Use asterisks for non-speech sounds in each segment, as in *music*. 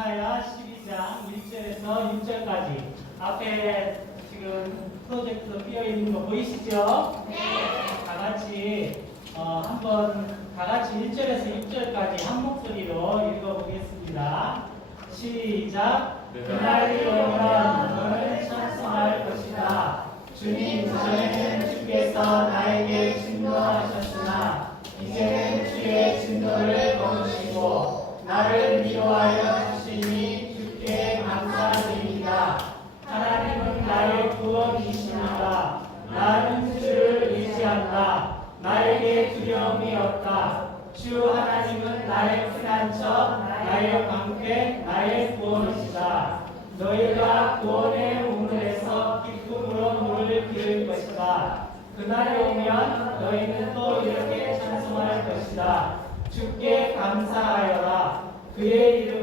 이사야 12장 1절에서 6절까지 앞에 지금 프로젝트로 띄어 있는 거 보이시죠? 네. 다 같이 어, 한번 다 같이 1절에서 6절까지 한 목소리로 읽어보겠습니다. 시작. 그날이 오면 너를 찬송할 것이다. 주님 전에는 주께서 나에게 증거하셨으나 이제는 주의 증거를 거두시고 나를 위로하여 주시니 주께 감사드립니다. 하나님은 나의 구원이시니라. 나는 주를 의지한다. 나에게 두려움이 없다. 주 하나님은 나의 피난처, 나의 방패, 나의 구원이시다. 너희가 구원의 우물에서 기쁨으로 물을 기를 것이다. 그날이 오면 너희는 또 이렇게 찬송할 것이다. 주께 감사하여라. 그의 불러라.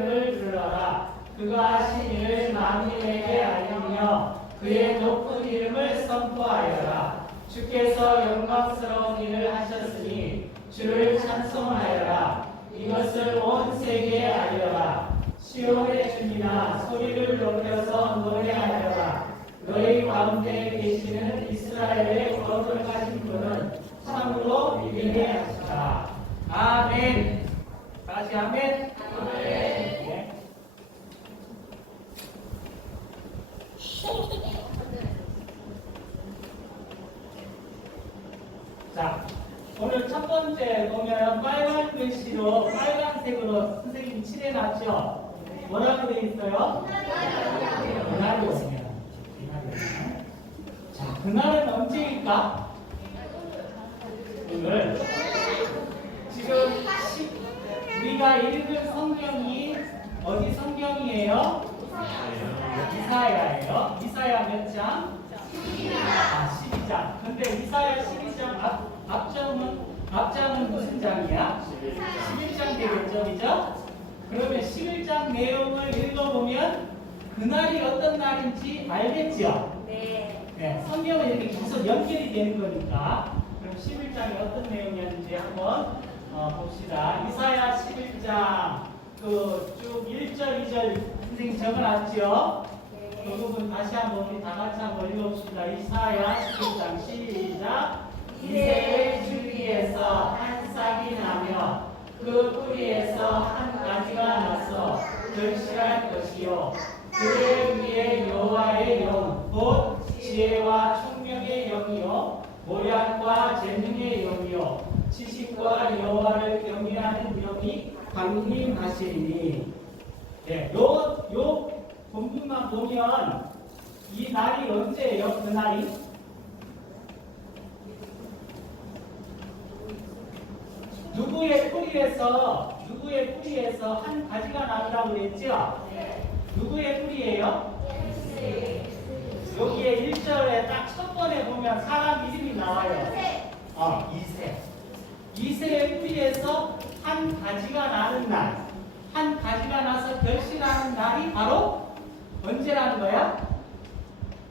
그가 하신 일을 만민에게 알리며 그의 높은 이름을 선포하여라. 주께서 영광스러운 일을 하셨으니 주를 찬송하여라. 이것을 온 세계에 알려라. 시온의 주님아 소리를 높여서 노래하여라. 너희 가운데 계시는 이스라엘의 가진 분은 참으로 위대하시다. 아멘. 다시 아멘. 아멘. 네. 자, 오늘 첫 번째 보면 빨간 글씨로 빨간색으로 선생님이 칠해놨죠? 뭐라고 되어 있어요? 그날이 오면. 자, 그날은 언제일까? 오늘. 지금 시, 우리가 읽은 성경이 어디 성경이에요? 이사야예요. 이사야 몇 장? 아, 12장. 근데 이사야 12장 앞, 앞장은, 앞장은 무슨 장이야? 11장 되겠죠, 그죠? 그러면 11장 내용을 읽어보면 그날이 어떤 날인지 알겠죠? 네. 네, 성경은 이렇게 계속 연결이 되는 거니까 그럼 11장이 어떤 내용이었는지 한번 어, 봅시다. 이사야 11장 그쭉 1절, 2절 선생님 적어놨죠? 그 네. 부분 다시 한번 우리 다 같이 한번 읽어봅시다. 이사야 11장 시작. 이새의 줄기에서 한 싹이 나며 그 뿌리에서 한 가지가 나서 결실할 것이요. 그의 위에 여호와의 영, 곧 지혜와 총명의 영이요, 모략과 재능의 영이요, 지식과 여호와를 경외하는 영이 강림하시리니. 네, 요, 요 본문만 보면 이 날이 언제예요? 그 날이? 누구의 뿌리에서 누구의 뿌리에서 한 가지가 나온다고 그랬죠? 누구의 뿌리예요? 여기에 1절에 딱 첫 번에 보면 사람 이름이 나와요. 어, 이세. 이세의 뿌리에서 한 가지가 나는 날. 한 가지가 나서 결실하는 날이 바로 언제라는 거야?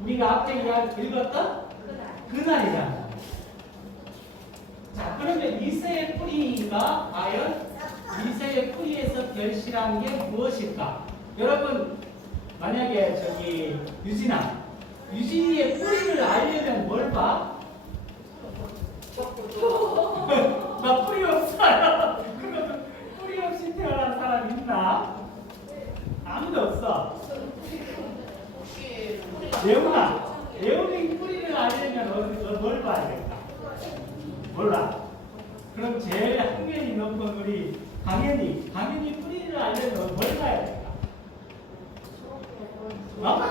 우리가 앞에 이야기 읽었던 그날이잖아. 자, 그러면 이세의 뿌리가 과연 이세의 뿌리에서 결실한 게 무엇일까? 여러분, 만약에 저기 유진아, 유진이의 뿌리를 알려면 뭘 봐? *laughs* 나 뿌리 없어요. 그러면 뿌리 없이 태어난 사람 있나? 아무도 없어. 예훈아, 예훈이 뿌리를 알려면 어디, 어, 뭘 봐야 될까? 몰라. 그럼 제일 학년이 높은 우리 강현이, 강현이 뿌리를 알려면 뭘 봐야 될까? 어?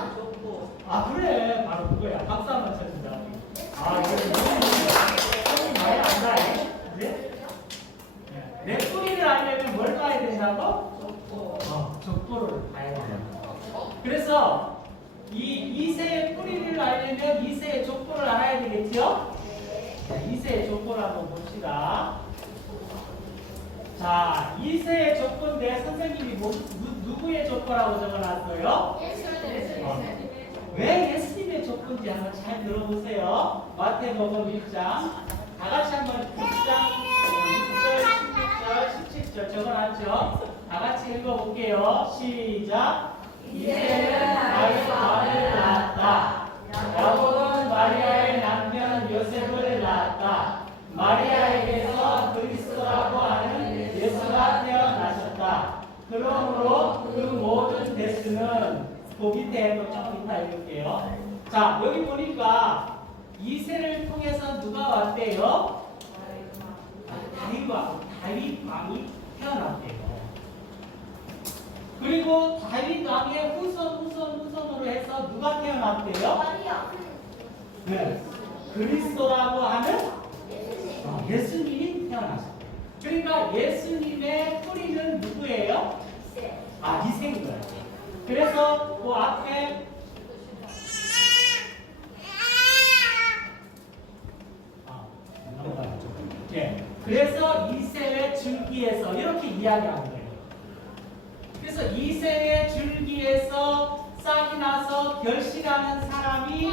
아 그래, 바로 그거야. 박수 한번 쳐준다. 아, 이거 형이 많이 안다. 그래? 네. 내 뿌리를 알려면 뭘 봐야 된다고? 어, 족보를 봐야 된다. 그래서 이 이세의 뿌리를 알려면 이세의 족보를 알아야 되겠죠? 자, 이세의 족보를 한번 봅시다. 자, 이세의 족보인데 선생님이 뭐, 누, 누구의 족보라고 적어놨어요? 어. 왜 예수님의 족보인지 한번 잘 들어보세요. 마태복음 1장. 다 같이 한번 6장, 6절, 16절, 17절 적어놨죠? 다 같이 읽어볼게요. 시작. 이세는 다윗왕을 낳았다. 야곱은 마리아의 남편 요셉을 낳았다. 마리아에게서 그리스도라고 하는 예수가 태어나셨다. 그러므로 그 모든 대수는 그 밑에 또좀 이따 읽을게요. 자 여기 보니까 이세를 통해서 누가 왔대요? 다윗 왕, 다윗 왕이 태어났대요. 그리고 다윗 왕의 후손 후손 후손으로 해서 누가 태어났대요? 네. 그리스도라고 하는 어, 예수님이 태어나셨대요. 그러니까 예수님의 뿌리는 누구예요? 아, 이세인 거예요. 그래서 그 앞에 아. 예. 그래서 이세의 줄기에서 이렇게 이야기하는 거예요. 그래서 이세의 줄기에서 싹이 나서 결실하는 사람이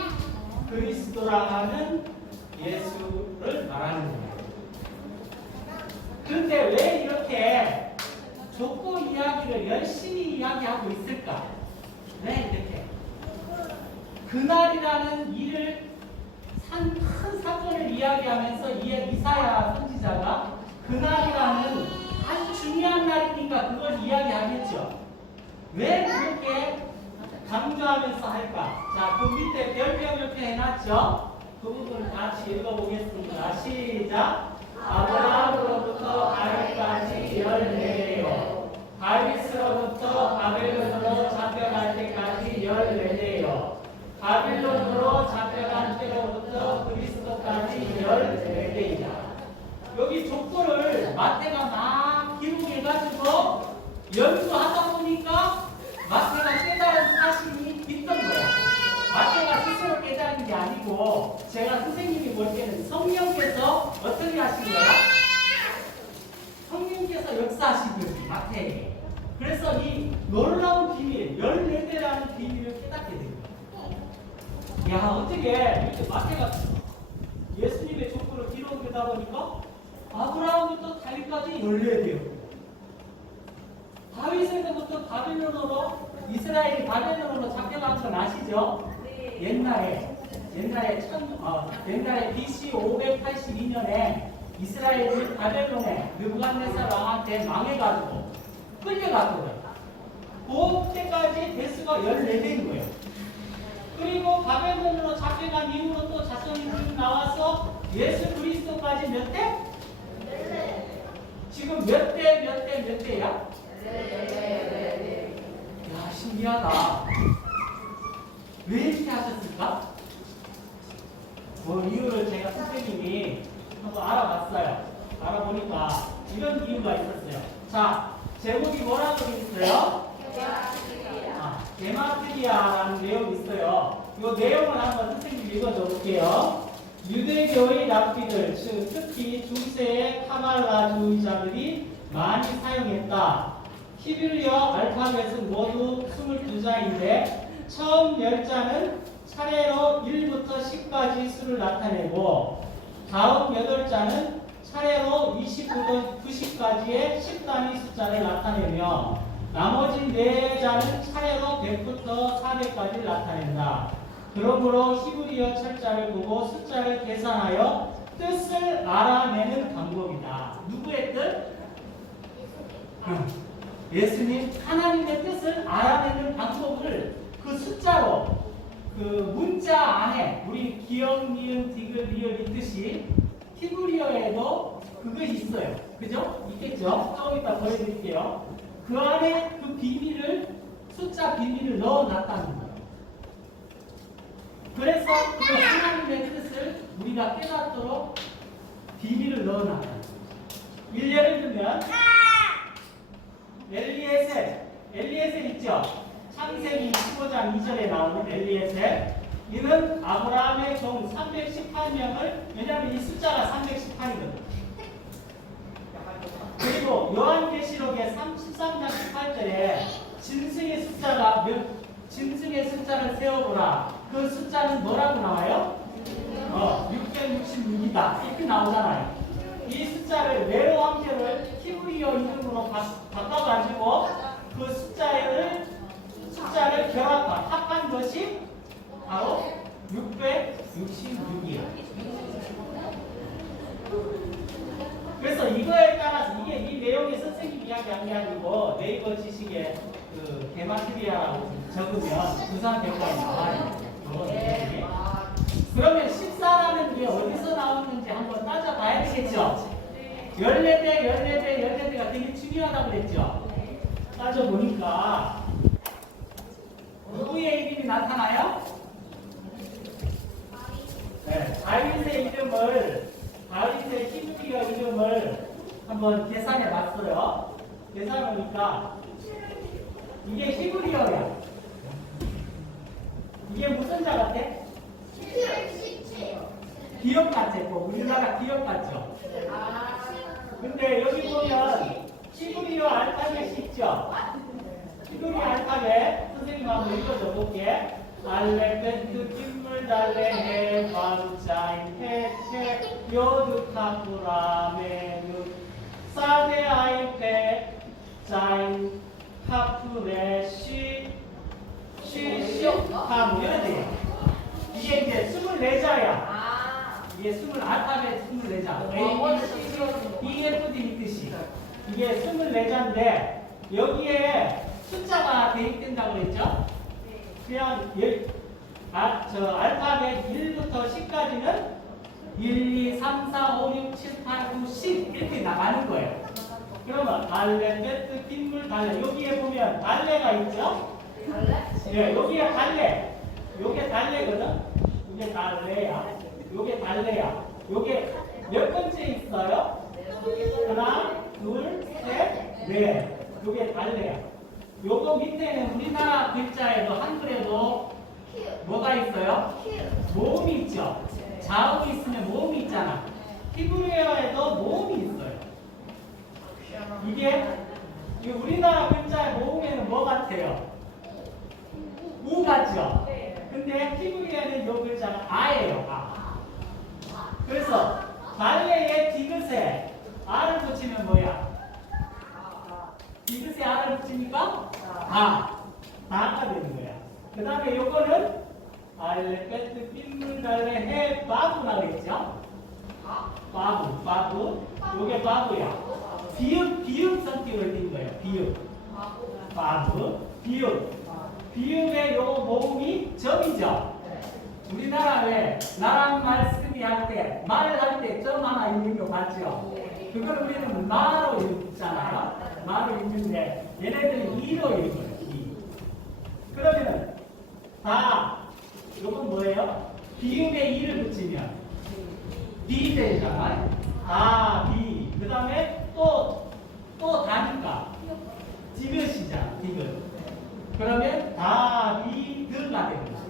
그리스도라 하는 예수를 말하는 거예요. 그런데 왜 이렇게 조건 이야기를 열심히 이야기하고 있을까? 왜 이렇게? 그날이라는 일을 산, 큰 사건을 이야기하면서 이 이사야 선지자가 그날이라는 아주 중요한 날이니까 그걸 이야기하겠죠. 왜 그렇게 강조하면서 할까? 자, 그 밑에 별표 이렇게 해놨죠? 그 부분 같이 읽어보겠습니다. 시작. 아브라함으로부터 다윗까지 열네대요. 다윗으로부터 바벨론으로 잡혀갈 때까지 열네대요. 바빌론으로 잡혀간 때로부터 그리스도까지 열네대이다. 여기 족보를 마태가 막 기록해가지고 연구하다 보니까 마태가 깨달은 사실이 있던 거야. 마태가 스스로 깨달은 게 아니고 제가 선생님이 볼 때는 성령께서 어떻게 하신 거야? 성령께서 역사하신 거지 마태에. 그래서 이 놀라운 비밀, 14대라는 비밀을 깨닫게 된 거야. 야 어떻게 이렇게 마태가 예수님의 족보를 기록하다 보니까 아브라함부터 다윗까지 14대요. 다윗에서부터 바벨론으로 이스라엘이 바벨론으로 잡혀간 건 아시죠? 옛날에 옛날에 천 어, 옛날에 BC 582년에 이스라엘이 바벨론에 느부갓네살 왕한테 망 해가지고 끌려갔거든요. 그때까지 대수가 14대인 거예요. 그리고 바벨론으로 잡혀간 이후로 또 자손이 쭉 나와서 예수 그리스도까지 몇 대? 지금 몇 대, 몇 대, 몇 대야? 야, 신기하다. 왜 이렇게 하셨을까? 뭐 이유를 제가 선생님이 한번 알아봤어요. 알아보니까 이런 이유가 있었어요. 자, 제목이 뭐라고 돼 있어요? 아, 게마트리아라는 내용이 있어요. 이 내용을 한번 선생님 읽어줘 볼게요. 유대교의 랍비들, 즉 특히 중세의 카발라주의자들이 많이 사용했다. 히브리어 알파벳은 모두 22자인데 처음 10자는 차례로 1부터 10까지 수를 나타내고 다음 8자는 차례로 29부터 90까지의 10단위 숫자를 나타내며 나머지 4자는 차례로 100부터 400까지를 나타낸다. 그러므로 히브리어 철자를 보고 숫자를 계산하여 뜻을 알아내는 방법이다. 누구의 뜻? 응. 예수님 하나님의 뜻을 알아내는 방법을 그 숫자로 그 문자 안에 우리 기억, 니은, 디귿, 리을 있듯이 히브리어에도 그게 있어요. 그죠? 있겠죠? 조금 이따 보여드릴게요. 그 안에 그 비밀을 숫자 비밀을 넣어놨다는 거예요. 그래서 그 하나님의 뜻을 우리가 깨닫도록 비밀을 넣어놨다는 거예요. 예를 들면 엘리에셀, 엘리에셀 있죠? 창세기 15장 2절에 나오는 엘리에셀. 이는 아브라함의 종 318명을 왜냐하면 이 숫자가 318이거든. 그리고 요한계시록의 13장 18절에 짐승의 숫자가 몇 짐승의 숫자를 세어보라. 그 숫자는 뭐라고 나와요? 어, 666이다. 이렇게 나오잖아요. 이 숫자를 네로 황제를 히브리어 이름으로 바, 바꿔가지고 그 숫자를 숫자를 결합한 합한 것이 바로 666이에요. 그래서 이거에 따라서 이게 이 내용이 선생님 이야기한 게 아니고 네이버 지식에 그 게마트리아라고 적으면 부산 결과에 나와요. 그러면 14라는 게 어디서 나왔는지 한번 따져봐야 되겠죠? 14대, 14대, 14대가 되게 중요하다고 그랬죠? 따져보니까 누구의 이름이 나타나요? 네, 이름을 다윗의 히브리어 이름을 한번 계산해 봤어요. 계산해 보니까 이게 히브리어야. 이게 무슨 자 같아? 같지? 뭐 우리나라 기업 같죠? 근데 여기 보면 히브리어 알파벳이 있죠? 히브리어 알파벳 선생님 한번 읽어줘 볼게. 알레베트 김물 달레 해 밤자인 헤테 요드 카프라 메누 사데 아이페 자인 카프레 시 시쇼 카무 이래 돼요. 이게 이제 24자야. 이게 20 알파벳 24자. A, D, F, D 이 뜻이. 이게 24자인데 여기에 숫자가 대입된다고 그랬죠? 그냥 열, 아, 저 알파벳 1부터 10까지는 1, 2, 3, 4, 5, 6, 7, 8, 9, 10 이렇게 나가는 거예요. 그러면 달래, 베트, 빗물, 달래 여기에 보면 달래가 있죠? 예, 여기가 달래. 요게 달래거든? 이게 달래야. 요게 달래야. 요게 몇 번째 있어요? 하나, 둘, 셋, 넷. 요게 달래야. 요거 밑에는 우리나라 글자에도 한글에도 뭐가 있어요? 모음이 있죠. 자음이 있으면 모음이 있잖아. 히브리어에도 모음이 있어요. 이게 이 우리나라 글자의 모음에는 뭐 같아요? 우 같죠? 근데 히브리어는 요 글자가 아예요. 아. 그래서 달래의 디귿에 아를 붙이면 뭐야? 디귿에 아를 붙이니까 다. 다가 되는 거야. 그 다음에 요거는 알레페트 달래 해 바구라 그랬죠? 바구, 바구. 요게 바구야. 비읍, 비읍 성격을 띈 거예요. 비읍. 바구, 비읍. 비읍의 요 모음이 점이죠? 우리나라 왜 나랑 말씀이 할 때, 말을 할때 점 하나 있는 거 봤죠? 그걸 우리는 마로 읽잖아요. 마로 읽는데 얘네들은 이로 읽어요. 이. 그러면은 다 요건 뭐예요? 비읍에 이를 붙이면 비 되잖아요. 다 비. 그 다음에 또 또 다니까 디귿이잖아. 디귿. 그러면 다 비 드가 되는 거죠.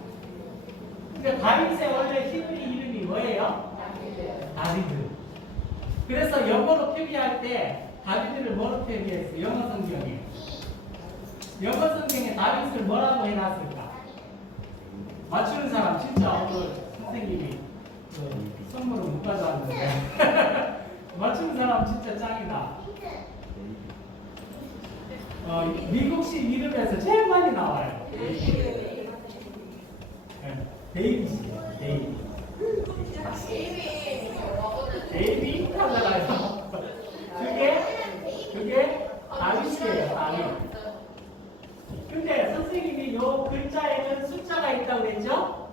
그러니까 다윗의 원래 히브리 이름이 뭐예요? 다비드. 그래서 영어로 표기할 때 다비드를 뭐로 표기했어요? 영어 성경에. 영어 성경에 다윗을 뭐라고 해놨을까? 맞추는 사람 진짜 오늘 선생님이 그 선물을 못 가져왔는데 *laughs* 맞추는 사람 진짜 짱이다. 어, 미국식 이름에서 제일 많이 나와요. 네, 데이비시요. 데이비. 데이비 하잖아요. 그게 그게 다윗이에요. 다윗. 근데 선생님이 요 글자에는 숫자가 있다고 그랬죠?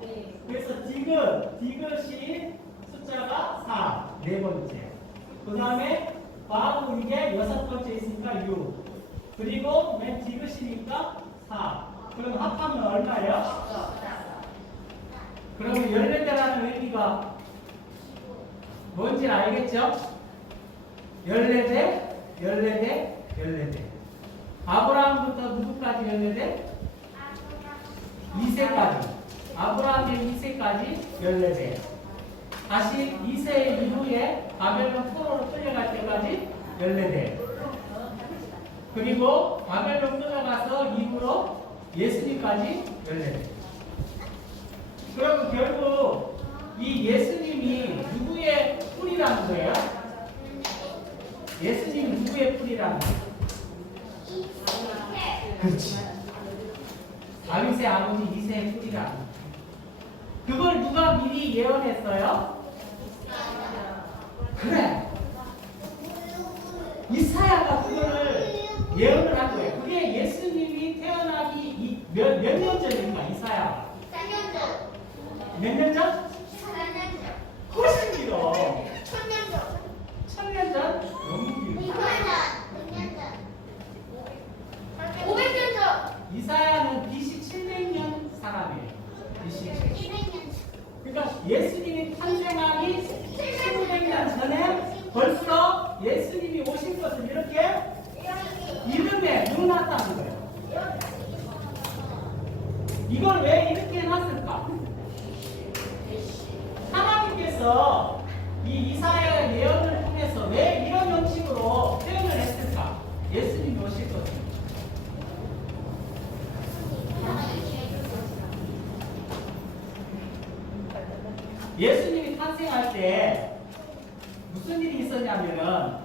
그래서 디귿, 디귿이 숫자가 4, 네 번째. 그 다음에 바브 이게 여섯 번째 있으니까 6. 그리고 맨 디귿이니까 4. 그럼 합하면 얼마예요? 그러면 14대라는 의미가 뭔지 알겠죠? 14대, 14대, 14대. 아브라함부터 누구까지 14대? 2세까지. 아브라함의 2세까지 14대. 다시 2세 이후에 바벨론 포로로 끌려갈 때까지 14대. 그리고 바벨론 끌려가서 이후로 예수님까지 14대. 그럼 결국 이 예수님이 누구의 뿌리라는 거예요? 예수님이 누구의 거예요? 그렇지. 다윗의 아버지 이세의 뿌리라. 그걸 누가 미리 예언했어요? 그래. 이사야가 그거를 예언을 한 거예요. 그게 예수님이 태어나기 몇몇년 전인가 이사야? 몇년 전? 훨씬 길어. 천년 전? 너무 길어. 이사야는 BC 700년 사람이에요. BC 700년. 그러니까 예수님이 탄생하기 700년 전에 벌써 예수님이 오신 것을 이렇게 이름에 넣어놨다는 거예요. 이걸 왜 이렇게 해놨을까? 하나님께서 이 이사야의 예언을 통해서 왜 이런 형식으로 표현을 했을까? 예수님이 오실 것을. 예수님이 탄생할 때 무슨 일이 있었냐면은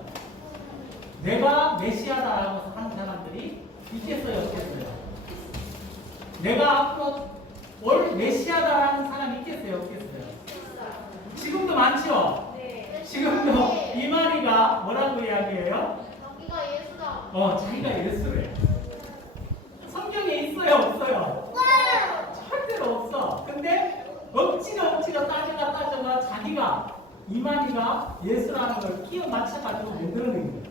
내가 메시아다라고 하는 사람들이 있겠어요, 없겠어요? 내가 앞으로 올 메시아다라는 사람이 있겠어요, 없겠어요? 지금도 많죠? 지금도 이만희가 뭐라고 이야기해요? 어, 자기가 예수래. 성경에 있어요, 없어요? 절대로 없어. 근데 억지로 억지로 따져가 따져가 자기가 이만희가 예수라는 걸 끼워 맞춰가지고 만들어낸 거예요.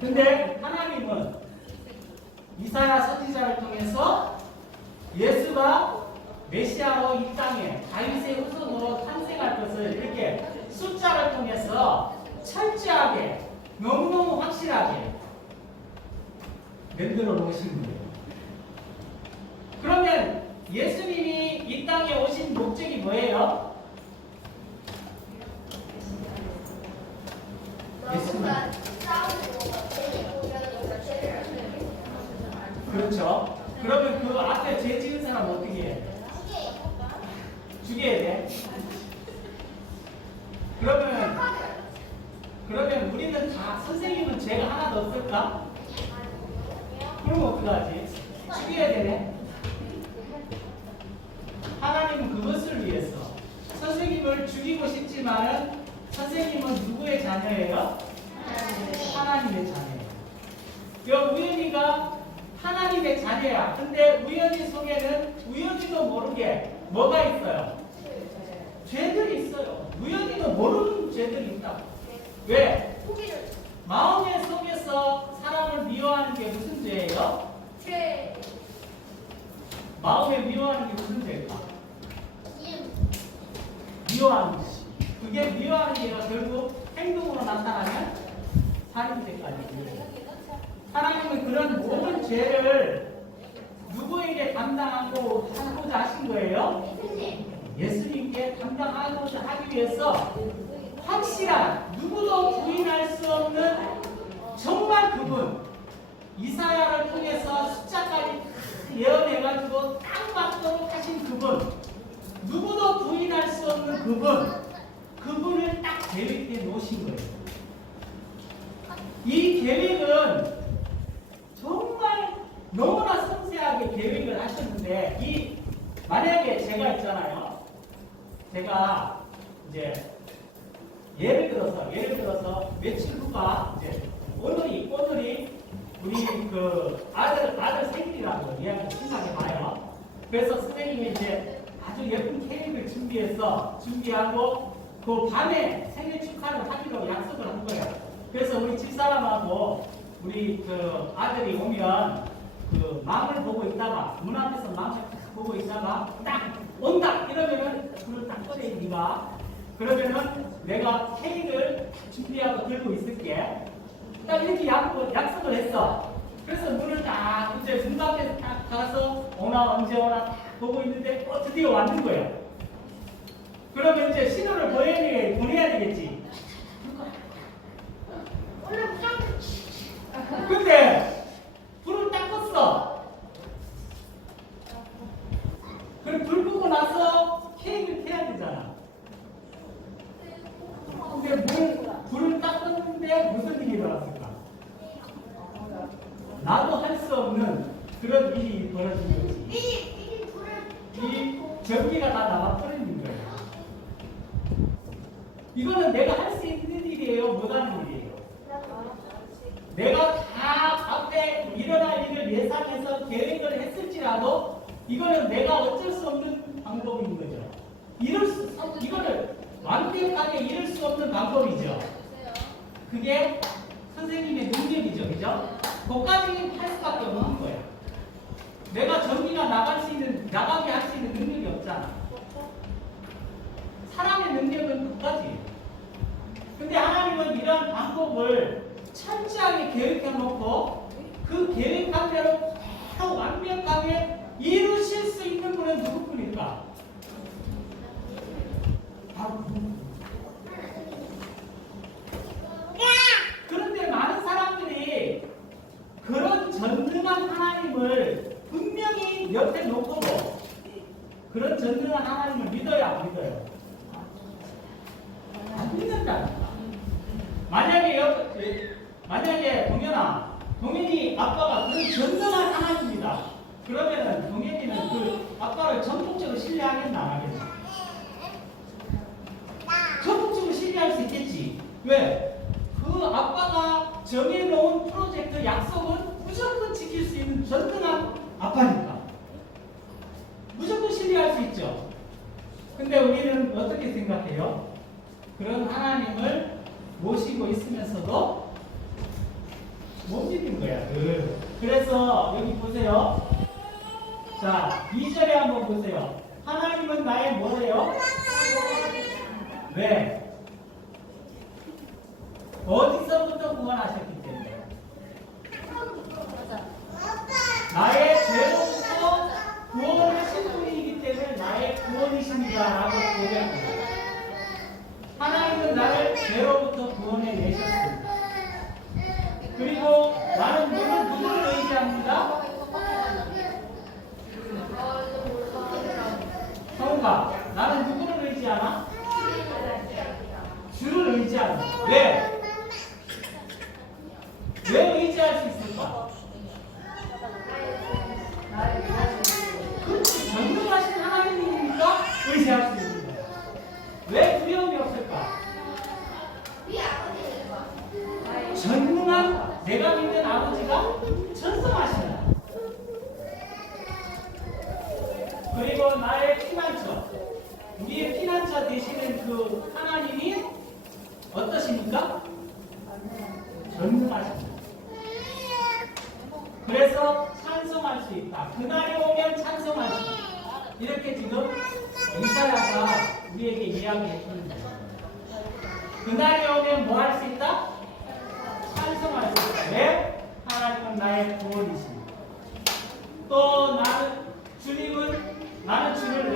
근데 하나님은 이사야 선지자를 통해서 예수가 메시아로 이 땅에 다윗의 후손으로 탄생할 것을 이렇게 숫자를 통해서 철저하게 너무너무 확실하게 만들어 놓으신 거예요. 그러면 예수님이 이 땅에 오신 목적이 뭐예요? 그렇죠. 그러면 그 앞에 죄 지은 사람 어떻게 해? 죽여야 돼. 그러면 그러면 우리는 다 선생님은 죄가 하나도 없을까? 그럼 어떡하지? 죽여야 되네. 하나님은 그것을 위해서 선생님을 죽이고 싶지만은 선생님은 누구의 자녀예요? 하나님의 자녀예요. 그 우연이가 하나님의 자녀야. 근데 우연이 속에는 우연이도 모르게 뭐가 있어요? 죄들이 있어요. 우연이도 모르는 죄들이 있다고. 왜? 마음의 속에서 사람을 미워하는 게 무슨 죄예요? 마음에 미워하는 게 무슨 죄일까? 미워하는 것이. 그게 미워하는 게 결국 행동으로 나타나면 살인죄까지 이어져요. 하나님은 그런 모든 죄를 누구에게 감당하고 하고자 하신 거예요? 예수님께 감당하고자 하기 위해서 확실한 누구도 부인할 수 없는 정말 그분 이사야를 통해서 숫자까지 다 예언해가지고 딱 맞도록 하신 그분 누구도 부인할 수 없는 그분 그분을 딱 놓으신 거예요. 이 계획은 정말 너무나 섬세하게 계획을 하셨는데 이 만약에 제가 있잖아요. 제가 이제 예를 들어서 예를 들어서 며칠 후가 이제 오늘이 오늘이 우리 그 아들 아들 생일이라고 이야기 생각해 봐요. 그래서 선생님이 이제 아주 예쁜 케이크를 준비해서 준비하고 그 밤에 생일 축하 를 하기로 약속을 한 거예요. 그래서 우리 집사람하고 우리 그 아들이 오면 그 망을 보고 있다가 문 앞에서 망을 딱 보고 있다가 딱 온다! 이러면은 불을 딱 꺼내 니가 그러면은 내가 케이크를 딱 준비하고 들고 있을게. 딱 이렇게 약속을, 약속을 했어. 그래서 문을 딱 이제 문 밖에 딱 가서 오나 언제 오나 딱 보고 있는데 어 드디어 왔는 거예요. 그러면 이제 신호를 보내야 되겠지 근데 불을 딱 껐어. 그럼 불 끄고 나서 케이크를 켜야 되잖아. 근데 물, 불을 딱 껐는데 무슨 일이 일어났을까? 나도 할 이런 일이 벌어진 거지. 이 전기가 다 나와 버리는 거예요. 이거는 내가 할 수 있는 일이에요, 못하는 일이에요. 내가 예상해서 계획을 했을지라도 이거는 내가 어쩔 수 없는 방법인 거죠. 이럴 수, 이거를 완벽하게 이룰 수 없는 방법이죠. 그게 선생님의 능력이죠, 그죠? 거기까지 할 수밖에 없는 거예요. 내가 전기가 나갈 수 있는, 나가게 할 수 있는 능력이 없잖아. 사람의 능력은 그까지. 근데 하나님은 이러한 방법을 철저하게 계획해 놓고 그 계획한 대로 바로 완벽하게 이루실 수 있는 분은 누구뿐일까? 바로 그분. 그런데 많은 사람들이 그런 전능한 하나님을 분명히 옆에 놓고 그런 전능한 하나님을 믿어야 안 믿어요? 안 믿는다니까. 만약에 여, 만약에 동현아, 동현이 아빠가 그런 전능한 하나님이다. 그러면은 동현이는 그 아빠를 전폭적으로 신뢰하겠나 안 하겠나? 전폭적으로 신뢰할 수 있겠지. 왜? 그 아빠가 정해놓은 프로젝트 약속은 무조건 지킬 수 있는 전능한 아빠니까. 무조건 신뢰할 수 있죠. 근데 우리는 어떻게 생각해요? 그런 하나님을 모시고 있으면서도 못 믿는 거야. 늘. 그래서 여기 보세요. 자, 2절에 한번 보세요. 하나님은 나의 뭐래요? 왜? 어디서부터 구원하셨기 때문에 나의 죄로부터 구원하신 분이기 때문에 나의 구원이십니다라고 고백합니다. 하나님은 나를 죄로부터 구원해 내셨습니다. 그리고 나는 누구, 누구를 의지합니다? 성우가 나는 누구를 의지하나? 주를 의지하는 왜? 왜 의지할 수 있을까? Thank you.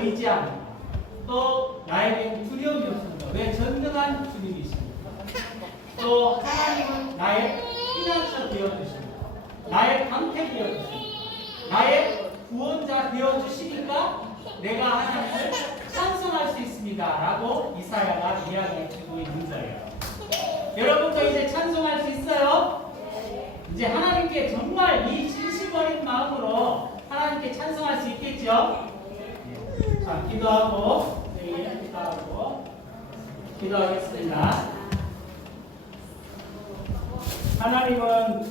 주를 의지합니다. 또 나에겐 두려움이 없습니다. 왜 전능한 주님이십니다. 또 하나님은 나의 피난처 되어주십니다. 나의 방패 되어주십니다. 나의 구원자 되어주시니까 내가 하나님을 찬송할 수 있습니다. 라고 이사야가 이야기해주고 있는 거예요. 여러분도 이제 찬송할 수 있어요? 이제 하나님께 정말 이 진심 어린 마음으로 하나님께 찬송할 수 있겠죠? 자, 기도하고, 네, 기도하고, 기도하겠습니다. 하나님은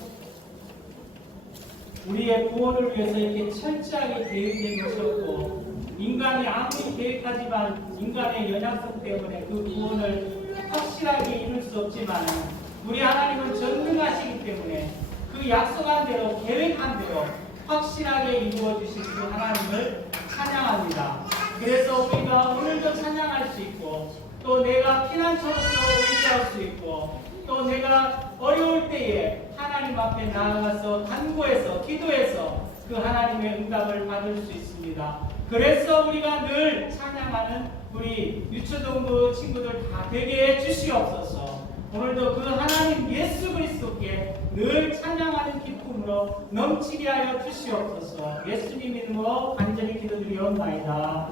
우리의 구원을 위해서 이렇게 철저하게 계획해 주셨고 인간이 아무리 계획하지만 인간의 연약성 때문에 그 구원을 확실하게 이룰 수 없지만 우리 하나님은 전능하시기 때문에 그 약속한 대로 계획한 대로 확실하게 이루어 주실 그 하나님을 찬양합니다. 그래서 우리가 오늘도 찬양할 수 있고 또 내가 피난처로서 의지할 수 있고 또 내가 어려울 때에 하나님 앞에 나아가서 간구해서 기도해서 그 하나님의 응답을 받을 수 있습니다. 그래서 우리가 늘 찬양하는 우리 유초동부 친구들 다 되게 해 주시옵소서. 오늘도 그 하나님 예수 그리스도께 늘 찬양하는 기쁨으로 넘치게 하여 주시옵소서. 예수님 이름으로 간절히 기도드리옵나이다.